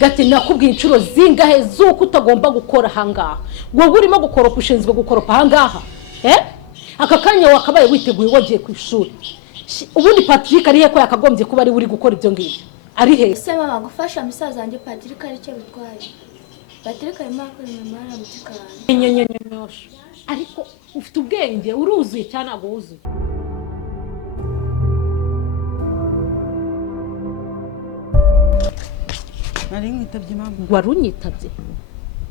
gati nakubwiye inshuro zingahe zuko utagomba gukora hangaha wowe urimo gukoropa ushinzwe gukoropa hangaha aka kanya wakabaye witeguye wagiye ku ishuri ubundi Patrick ari he ko yakagombye kuba ari uri gukora ibyo ngibyo ari he se mama gufasha musaza wanjye Patrick ari cyo bitwaye Patrick ari makuru mama mutikana nyenyenyenyosha ariko ufite ubwenge uruzuye cyane ntabwo wuzuye nari nkwitabye mama warunyitabye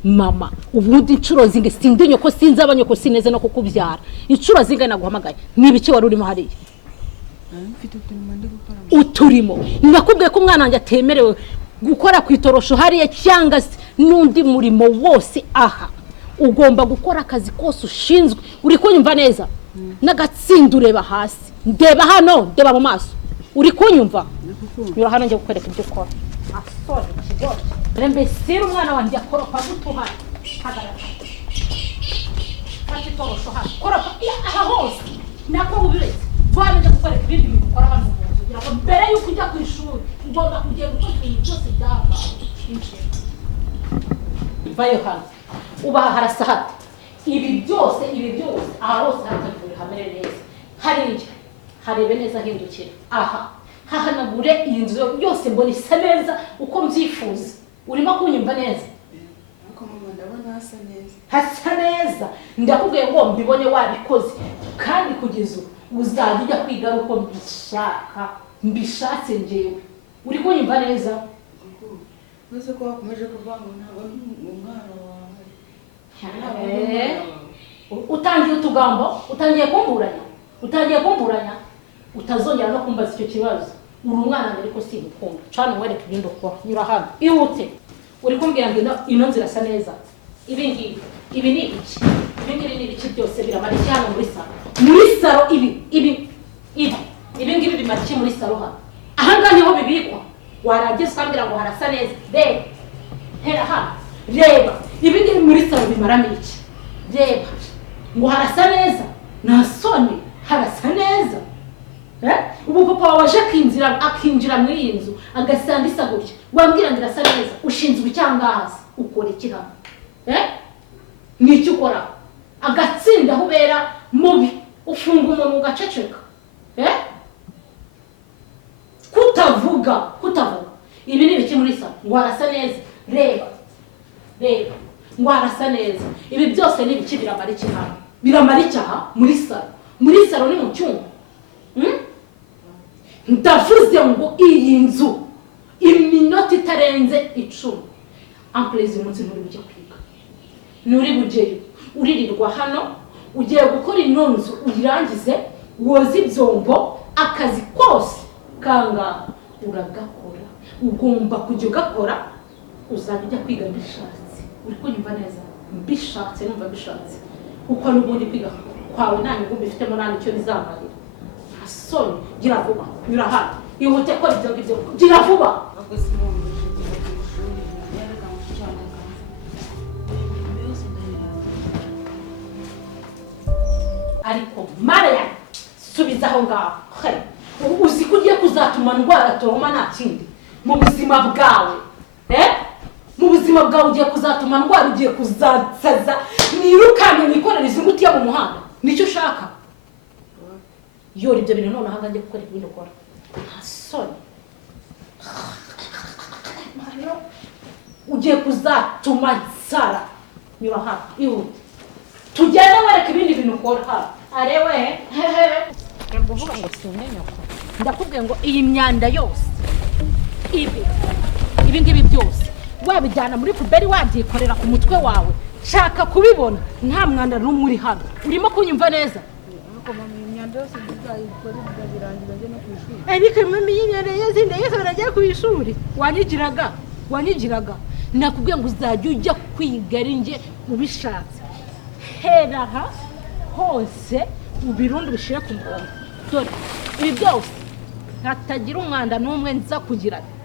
mama ubundi inshuro zinge sinde nyoko sinzi abanyoko sineze no kukubyara inshuro zinge naguhamagaye nibiki wari urimo hariya mfite uturimo ndi gukora uturimo nakubwiye ko umwana wanjye atemerewe gukora ku itorosho hariya cyangwa se n'undi murimo wose aha ugomba gukora akazi kose ushinzwe uri kunyumva neza n'agatsinda ureba hasi ndeba hano ndeba mu maso uri kunyumva nyura hano njye gukwereka ibyo ukora asore kigoye mbese umwana wanjye akoropa gutuhana hagarara fata itorosho hano koropa aha hose nako bubiretse twanjye gukwereka ibindi bintu ukora hano mu nzu kugira ngo mbere y'uko ujya ku ishuri ugomba kugenda ukora ibintu byose byava vayo hano ubaha harasa hati ibi byose aha hose harategura hamere neza hariya harebe neza hindukira aha hahanagure iyi nzu yose mbona isa neza uko mbyifuza urimo kunyumva neza ariko mama ndabona hasa neza hasa neza ndakubwiye ngo mbibone wabikoze kandi kugeza uzajya ujya kwiga uko mbishatse njyewe uri kunyumva neza uzi ko wakomeje kuvuga ngo ntabwo umwana wawe utangiye utugambo utangiye kumburanya utazongera no kumbaza icyo kibazo uri umwana mbere ko simukunda cana wereka ibindi ukora nyura hano ihute uri kumbwira ngo ino nzira asa neza ibi ni iki ni ibiki byose biramara iki hano muri saro ibi ngibi bimara iki muri saro hano ahangaha niho bibikwa warangiza ukambwira ngo harasa neza reba hera hano reba ibi ngibi muri saro bimaramo iki reba ngo harasa neza nta soni harasa neza ubu papa waje akinjira muri iyi nzu agasanga isa gutya wambwira ngo irasa neza ushinzwe icyangazi ukora iki hano n'icyo ukora agatsinda aho ubera mubi ufunga umuntu ugaceceka kutavuga ibi ni ibiki muri saro ngo harasa neza reba ngo harasa neza ibi byose ni ibiki biramara iki hano biramara iki aha muri saro ni mu cyumba ndavuze ngo iyi nzu iminota itarenze 10 amplezi umunsi nturi bujye kwiga nuri bujeyo uririrwa hano ugiye gukora ino nzu uyirangize woza ibyombo akazi kose kanga uragakora ugomba kujya ugakora uzajya ujya kwiga mbishatse uri kunyumva neza mbishatse numva bishatse kuko n'ubundi kwiga kwawe nta nyungu bifitemo nta nicyo bizamarira asoni gira vuba nyura hano ihute ko ibyo ngibyo gira vuba ariko Maria subiza aho ngaho uzi ko ugiye kuzatuma ndwara toroma nta kindi mu buzima bwawe mu buzima bwawe ugiye kuzatuma ndwara ugiye kuzasaza nirukanye nikorera izinguti yo mu muhanda nicyo ushaka yori ibyo bintu none ahanga ngiye gukora ibintu ukora asoni ugiye kuzatuma nsara nyura hano ihute tugende wereka ibindi bintu ukora hano arewe ngo uvuga ngo sinyanyoko ndakubwiye ngo iyi myanda yose ibi ngibi byose wabijyana muri puberi wabyikorera ku mutwe wawe shaka kubibona nta mwanda n'umwe uri hano urimo kunyumva neza ariko mimi yinyereye zinde yese barajya ku ishuri wanyigiraga nakubwiye ngo uzajya ujya kwiga ari nge ubishatse heraha hose ubirundi bishire ku murongo dore ibi byose hatagira umwanda n'umwe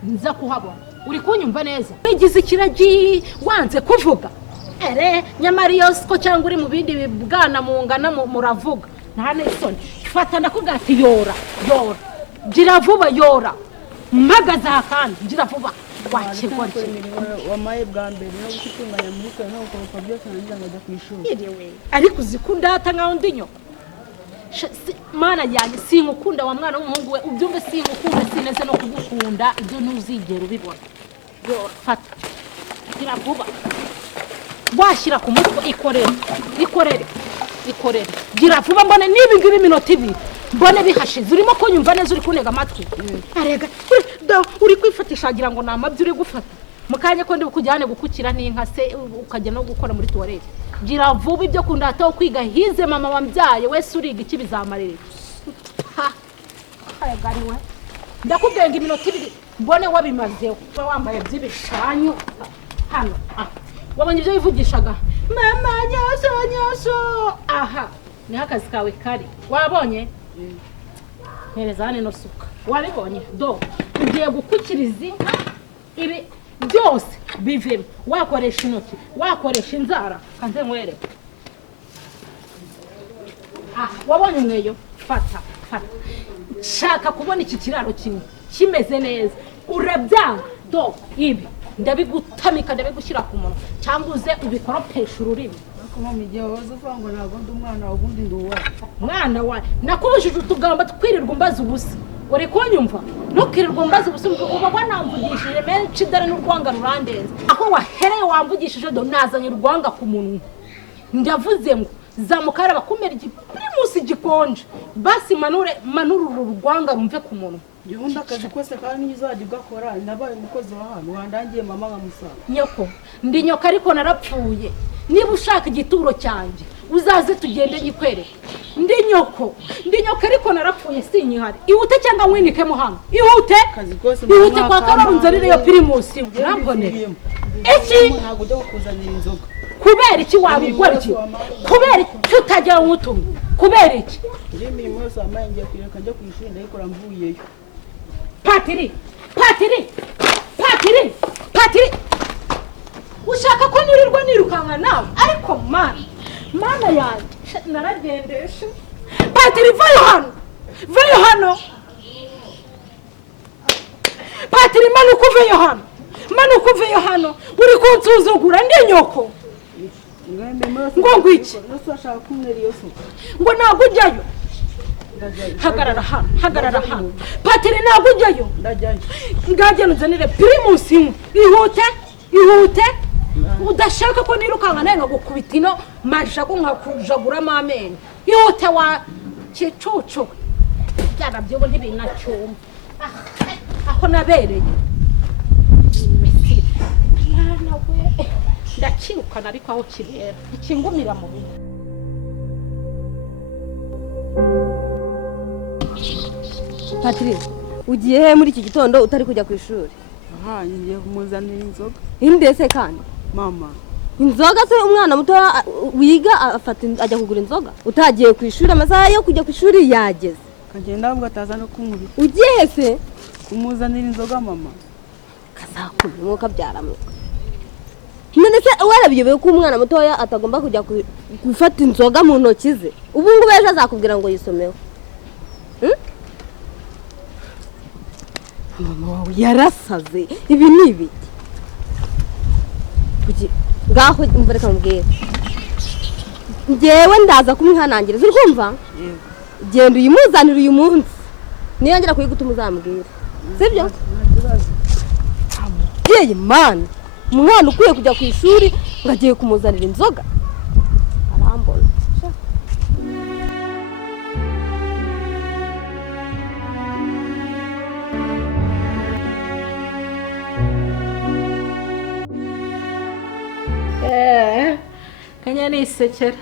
nza kuhabona uri kunyumva neza wigize ikiragi wanze kuvuga nyamara iyo siko cyangwa uri mu bindi bibwana mungana muravuga nta n'isoni fata ndakubwira ati yora gira vuba yora mpagaze aha kandi gira vuba wakigorye wamaye bwa mbere no gutunganya muri kare no gukora byose nanjye ngajya ku ishuri yewe ariko uzikundata nkaho ndi nyoko mana yanjye sinkukunda wa mwana w'umuhungu we ubyumve sinkukunda sinese no kugukunda ibyo ntuzigera ubibona yo fata gira vuba washyira ku mutwe ikorere gira vuba mbone nibi ngibi minota ibiri mbone bihashize urimo kunyumva neza uri kunega amatwi arega uri kwifatisha agira ngo namabyo uri gufata mukanye ko ndi kujyane gukukira n'inka se ukajya no gukora muri toilette gira vuba ibyo kundata kwiga hize mama wambyaye wese uriga iki bizamarire hayagariwe ndakubwenga iminota ibiri mbone wabimazeho wambaye by'ibishanyu hano wabonye ibyo bivugishaga mama nyaso aha ni akazi kawe kari wabonye ntereza hano no suka wabibonye do ugiye gukukiriza inka ibi byose bivemo wakoresha intoki wakoresha inzara kanze nkwereke wabonye umweyo fata shaka kubona iki kiraro kimwe kimeze neza urabyanga do ibi ndabigutamika ndabigushyira ku munwa cyangwa uze ubikoropesha ururimi mama igihe waza uvuga ngo ntabwo ndi umwana wawe ubundi ndi uwawe mwana wawe nakubujije utugamba twirirwa umbaza ubusa uri kunyumva ntukirirwa umbaza ubusa uba wanamvugishije menshi dore n'urwanga rurandenze aho wahereye wamvugishije do nazanye urwanga ku munwa ndavuze ngo zamukara bakumera primus gikonje basi manure uru rwanga rumve ku munwa Yunda akazi kose kandi nizajya ugakora nabaye umukozi wa hano wandangiye mama nkamusaba nyoko ndi nyoka ariko narapfuye niba ushaka igituro cyanjye uzaze tugende nyikwereke ndi nyoko ariko narapfuye sinyihari ihute cyangwa mwinikemo hano ihute kwa kararunzanire yo primus urambonera iki ntabwo ujya kuzanira inzoga kubera iki wabigora iki kubera iki utajya umutumye kubera iki imirimo yose wamaye ngiye kwireka njya ku ishuri ndayikora mvuyeyo Patiri ushaka ko nirirwa nirukanka nawe ariko mana yanjye naragendesha Patiri vayo hano Patiri manuka uveyo hano uri kunsuzugura ndi nyoko ngo ngwiki ngo ntabwo ujyayo hagarara hano Patiri ntabwo ujyayo ngagenda uzanire primus imwe ihute udashaka ko nirukanka nawe nkagukubita ino majago nkakujaguramo amenyo ihute wa kicucu byana byobo ntibinacyuma aho nabereye mwana we ndakirukana ariko aho kibera ikingumira mu rugo Patrick ugiye he muri iki gitondo utari kujya ku ishuri ngiye kumuzanira inzoga indese kandi mama inzoga se umwana muto wiga ajya kugura inzoga utagiye ku ishuri amasaha yo kujya ku ishuri yageze kagenda ahubwo ataza no kunkubita ugiye se kumuzanira inzoga mama kazakubimuka kabyaramuka none se warabiyobewe ko umwana mutoya atagomba kujya gufata inzoga mu ntoki ze ubu ngubu ejo azakubwira ngo yisomeho mama wawe yarasaze ibi ni ibiki ngaho umva reka mubwire njyewe ndaza kumwihanangiriza uri kumva genda uyimuzanire uyu munsi niyongera kuyiguta umuzamubwire sibyo yeyi mana umwana ukwiye kujya ku ishuri ngo agiye kumuzanira inzoga arambona kanya nisekera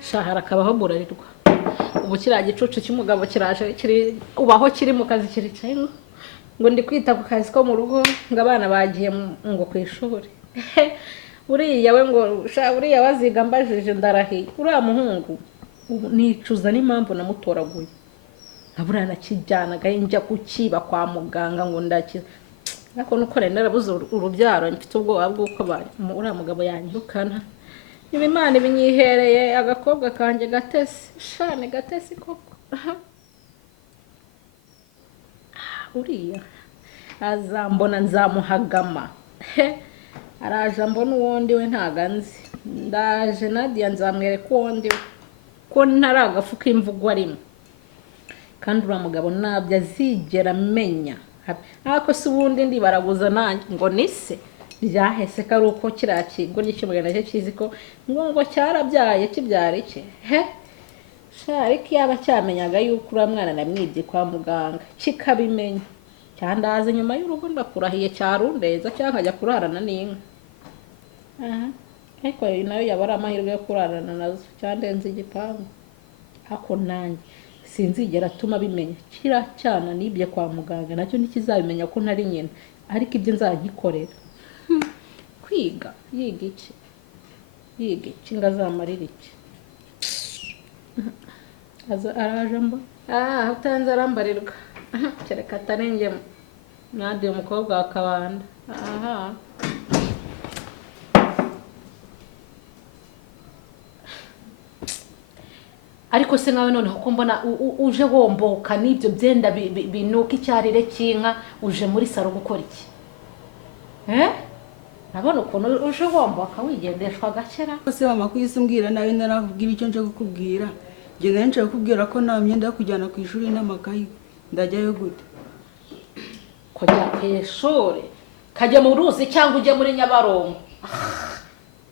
shahara kabaho burarirwa ubu kiriya gicucu cy'umugabo kiraje ubaho kiri mu kazi kiricaye ngo ndi kwita ku kazi ko mu rugo ngo abana bagiye ngo ku ishuri uriya we ngo uriya waziga mbajije ndarahiye uriya muhungu nicuza n'impamvu namutoraguye abura nakijyanaga njya kukiba kwa muganga ngo ndakiza ariko nuko narabuze urubyaro mfite ubwoba bw'uko uriya mugabo yanyirukana Imana ibinyihereye agakobwa kanjye gatesi shane gatesi koko uriya azambona nzamuhagama araje mbona uwundi we ntago anzi ndaje NADiA nzamwereka uwundi we ko ntari agafu k'imvugo arimo kandi uriya mugabo ntabyo azigera amenya ariko si ubundi ndi baraguza nanjye ngo nise ryahese ko ari uko kiriya kigo n'ikimugana nacyo kizi ko ngo cyarabyaye kibyara iki ariko yaba cyamenyaga yuko uriya mwana namwibye kwa muganga kikabimenya cyandaze nyuma y'urugo ndakurahiye cyarundeza cyangwa nkajya kurarana n'inka ariko nayo yaba ari amahirwe yo kurarana nazo cyandenze igipangu ako nanjye sinzigera atuma bimenya kira cyana nibye kwa muganga nacyo ntikizabimenya ko ntari nyina ariko ibyo nzanyikorera kwiga yiga iki ngazamarira iki araje mba utanze arambarirwa kereka atarengemo NADiA umukobwa wa Kabanda ariko se nawe noneho ko mbona uje womboka n'ibyo byenda binuka icyarire cy'inka uje muri saro gukora iki nabona ukuntu uje womboka wigendeshwa gakera se mama kuyisumbwira nawe narakubwira icyo nje kukubwira nje nanje kukubwira ko nta myenda yo kujyana ku ishuri n'amakayi ndajyayo gute kujya ku ishuri kajya mu ruzi cyangwa ujye muri Nyabarongo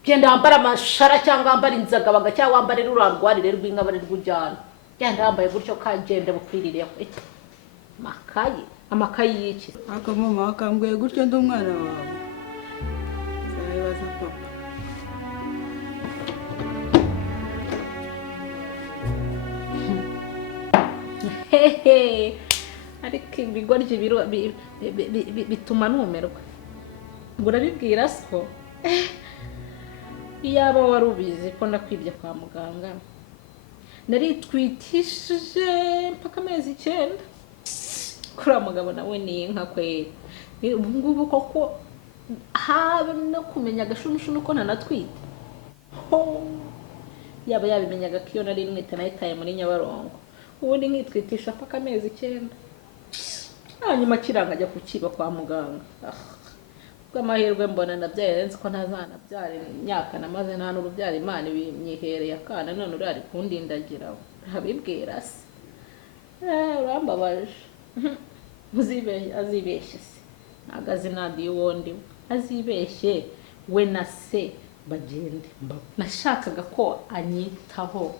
genda wambara amashara cyangwa wambara inzagabaga cyangwa wambara rurarwarire rw'inka bari rwujyana genda wambaye gutyo kagende bukwirire amakayi y'iki ako mama wakambwiye gutyo ndi umwana wawe zabibaza papa ariko ibigoryi bituma numerwa ngo urabibwira siko iyaba wari ubizi ko ndakwibye kwa muganga naritwitishije mpaka amezi 9 kuri mugabo nawe ni inka kweri ubu ngubu koko habe no kumenya agashunushuno ko nanatwite yaba yabimenyaga ko iyo nari mwita nayitaye muri Nyabarongo ubundi nkitwitisha mpaka amezi 9 hanyuma kiranga ajya kukiba kwa muganga bw'amahirwe mbona nabyaye nzi ko ntazanabyara imyaka namaze nta n'urubyara Imana ibimyihereye akana none urari kundindagira habibwira se urambabaje azibeshye se agazi NADiA uwundi azibeshye we na se bagende nashakaga ko anyitaho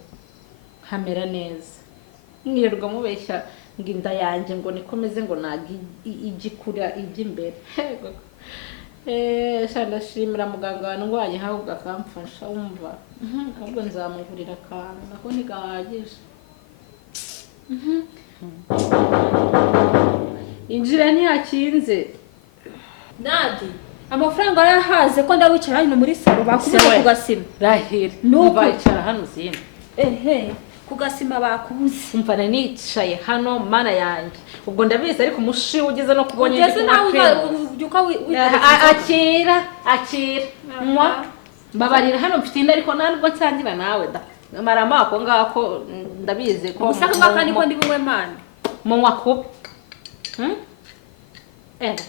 hamera neza mwirirwa mubeshya ngo inda yanjye ngo nikomeze ngo nagi igikura iby'imbere ndashimira muganga wandwaye ahubwo akamfasha wumva ahubwo nzamugurira akantu nako ntigahagije injira ntiyakinze NADiA amafaranga arahaze ko ndawicara hano muri salo bakubuze kugasima rahira numva icara hano zimwe kugasima bakubuze umva nicaye hano mana yanjye ubwo ndabizi ariko umushi ugeze no kubonye ugeze nawe ubyuka akira mwa mbabarira hano mfite inda ariko ntabwo nsangira nawe da marama ako ngako ndabizi ko usanga ngaka niko ndi bumwe mana munywa kubi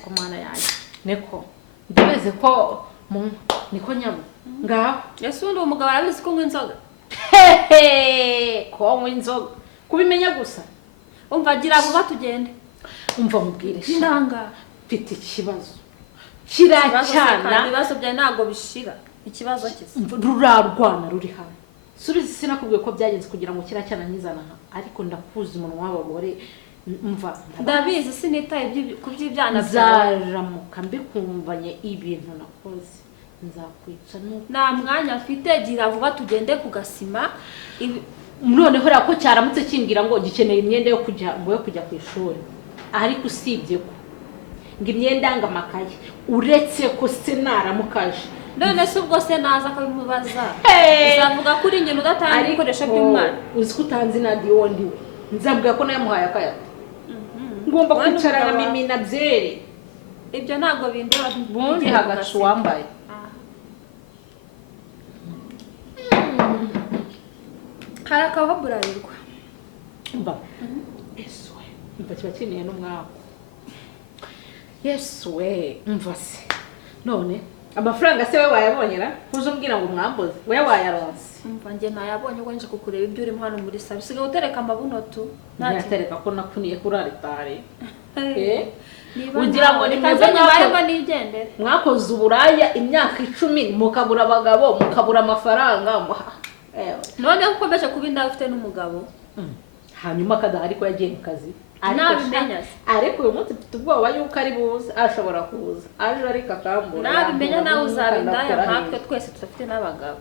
ko mana yanjye niko ndabizi ko niko nyabo ngaho yasundi umugabo arabizi ko nk'inzoga ko inzoga kubimenya gusa umva gira vuba tugende umva mubwire ndanga mfite ikibazo kiracyana ibibazo bya ntago bishira ikibazo kiza rurarwana ruri hano subizi sinakubwiye ko byagenze kugira ngo kiracyana nyizana ariko ndakuzi umuntu w'abagore mva ndabizi sinitaye ku by'ibyana zaramuka mbikumvanye ibintu nakoze nzakwica nta mwanya afite gira vuba tugende kugasima noneho rako cyaramutse kimbwira ngo gikeneye imyenda yo kujya ku ishuri ariko usibye ko ngo imyenda ngamakaye uretse ko se naramukaje none se ubwo se naza akabimubaza uzavuga kuri nyine udatanga ibikoresho by'umwana uzi ko utanze NADiA wondi we nzabwira ko nayamuhaye akayata ngomba kwicarana mimina byere ibyo ntabwo bindura bundi hagacu wambaye harakaho burarirwa mba Yesu we mba kibakeneye n'umwako Yesu we mva se none amafaranga se we wayabonyera uzumbwira ngo mwamboze we wayaronse umva nge nayabonye ngo nje kukureba ibyo urimo hano muri sabe sigaye utereka amabuno tu natereka ko nakuniye kuri altare ugira ngo nikazanye bayeba nigendere mwakoze uburaya imyaka 10 mukabura abagabo mukabura amafaranga none ukomeje kuba inda ufite n'umugabo hanyuma kadahari ko yagiye mu kazi nabimenya ariko uyu munsi mfite ubwoba yuko ari buze ashobora kuza aje ariko akambura nabimenya nawe uzabindaya mpatwe twese tudafite n'abagabo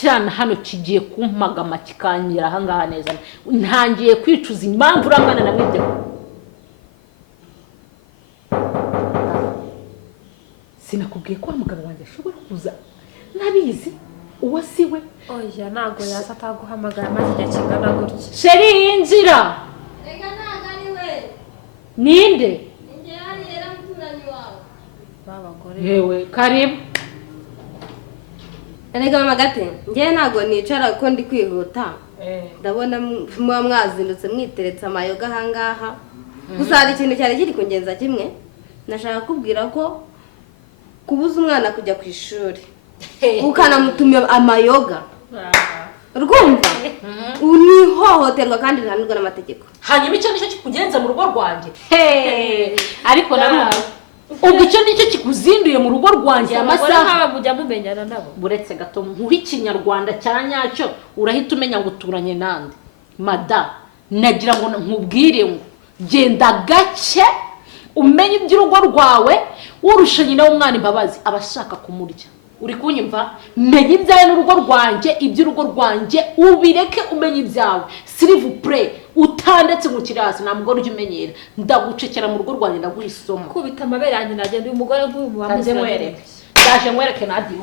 cyane hano kigiye kumpagama kikanyira ahangaha neza ntangiye kwicuza impamvu urangana na mwebwe sinakubwiye ko umugabo wanjye ashobora kuza nabizi uwo siwe oya nago yasa ataguhamagara maze igihe kingana gutya sheri yinjira reka ntago ari we ninde njye hano yera muturanyi wawe babagore yewe karibu erega mama gate njye ntago nicara ko ndi kwihuta ndabona muba mwazindutse mwiteretse amayoga ahangaha gusa hari ikintu cyari kiri kungenza kimwe nashaka kubwira ko kubuza umwana kujya ku ishuri ukanamutumya amayoga rwumva ni hohoterwa kandi rihanirwa n'amategeko hanyuma icyo nicyo kikugenza mu rugo rwanjye ariko narubu ubwo icyo nicyo kikuzinduye mu rugo rwanjye amasaha nk'aba mujya mumenyana nabo buretse gato muhe ikinyarwanda cya nyacyo urahita umenya ngo uturanye nande mada nagira ngo nkubwire ngo genda gake umenye iby'urugo rwawe urusha nyina w'umwana imbabazi abashaka kumurya uri kunyumva menye ibyawe n'urugo rwanjye iby'urugo rwanjye ubireke umenye ibyawe s'il vous plaît utandetse mu kirasi nta mugore ujya umenyera ndagucekera mu rugo rwanjye ndaguha isomo kubita amabere yanjye nagenda uyu mugore nk'uyu ndaje nkwereke NADiA